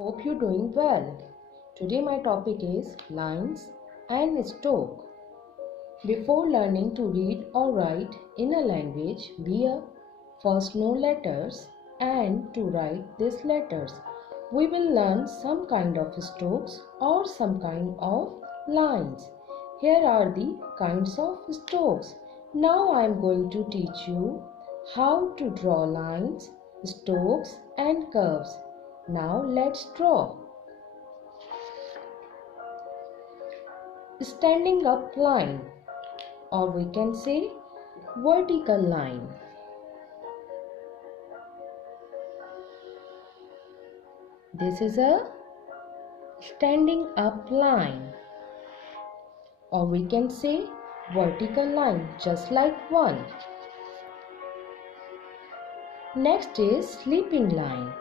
Hope you're doing well. Today my topic is lines and stroke. Before learning to read or write in a language, we first know letters, and to write these letters, we will learn some kind of strokes or some kind of lines. Here are the kinds of strokes. Now I am going to teach you how to draw lines, strokes and curves. Now let's draw. Standing up line, or we can say vertical line. This is a standing up line, or we can say vertical line, just like one. Next is sleeping line.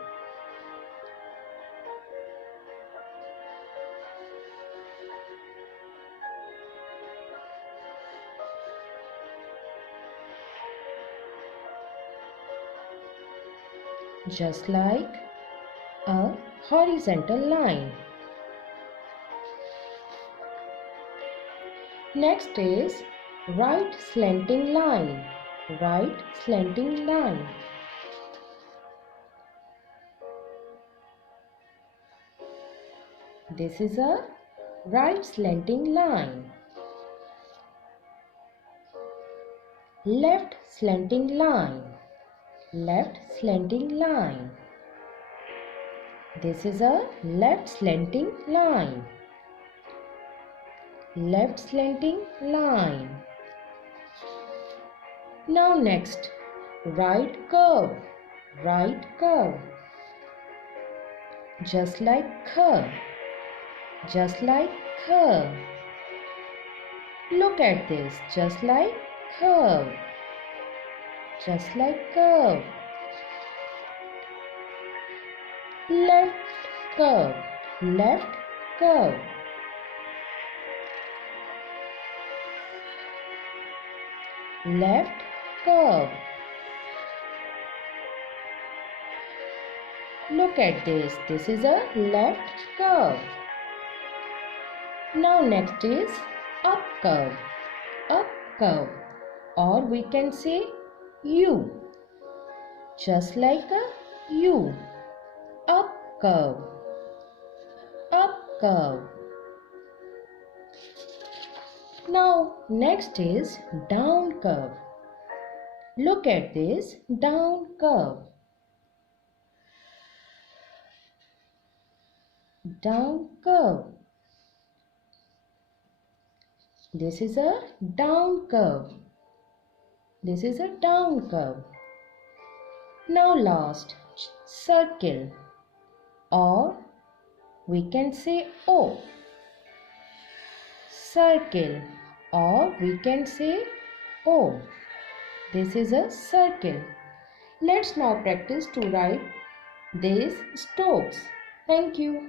Just like a horizontal line. Next is right slanting line. Right slanting line. This is a right slanting line. Left slanting line. Left slanting line. This is a left slanting line. Left slanting line. Now next, right curve. Right curve. Just like curve. Just like curve. Look at this. Just like curve. Just like curve. Left curve. Left curve. Left curve. Look at this. This is a left curve. Now next is up curve. Up curve. Or we can say U. Just like a U. Up curve. Up curve. Now next is down curve. Look at this down curve. Down curve. This is a down curve. This is a down curve. Now last, circle, or we can say O. Circle, or we can say O. This is a circle. Let's now practice to write these strokes. Thank you.